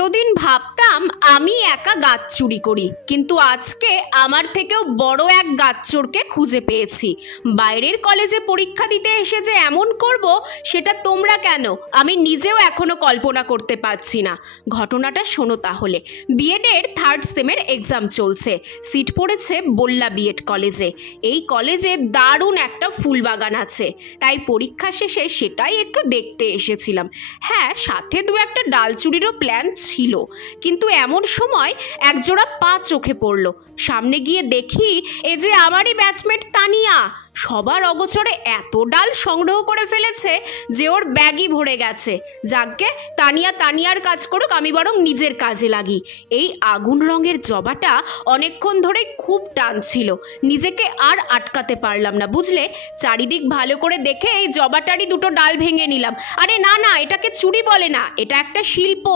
এতদিন ভাবতাম আমি একা গাছ চুরি করি, কিন্তু আজকে আমার থেকেও বড় এক গাছ চোরকে খুঁজে পেয়েছি। বাইরের কলেজে পরীক্ষা দিতে এসে যে এমন করব সেটা তোমরা কেন আমি নিজেও এখনো কল্পনা করতে পারছি না। ঘটনাটা শোনো তাহলে। বিএডের 3rd সেমের এক্সাম চলছে। সিট পড়েছে বল্লা বিএড কলেজে। এই কলেজে দারুণ একটা ফুল বাগান আছে, তাই পরীক্ষা শেষে সেটাই একটু দেখতে এসেছিলাম। হ্যাঁ, সাথে দু একটা ডাল চুরিরও প্ল্যান ছিল, কিন্তু এমন সময় একজোড়া পা চোখে পড়ল। সামনে গিয়ে দেখি এ যে আমারই ব্যাচমেট তানিয়া। সবার অগোচরে এত ডাল সংগ্রহ করে ফেলেছে যে ওর ব্যাগই ভরে গেছে। যাকে তানিয়ার কাজ করুক, আমি বরং নিজের কাজে লাগি। এই আগুন রঙের জবাটা অনেকক্ষণ ধরে খুব টানছিল, নিজেকে আর আটকাতে পারলাম না, বুঝলে। চারিদিক ভালো করে দেখে এই জবাটারই দুটো ডাল ভেঙে নিলাম। আরে না না, এটাকে চুরি বলে না, এটা একটা শিল্প।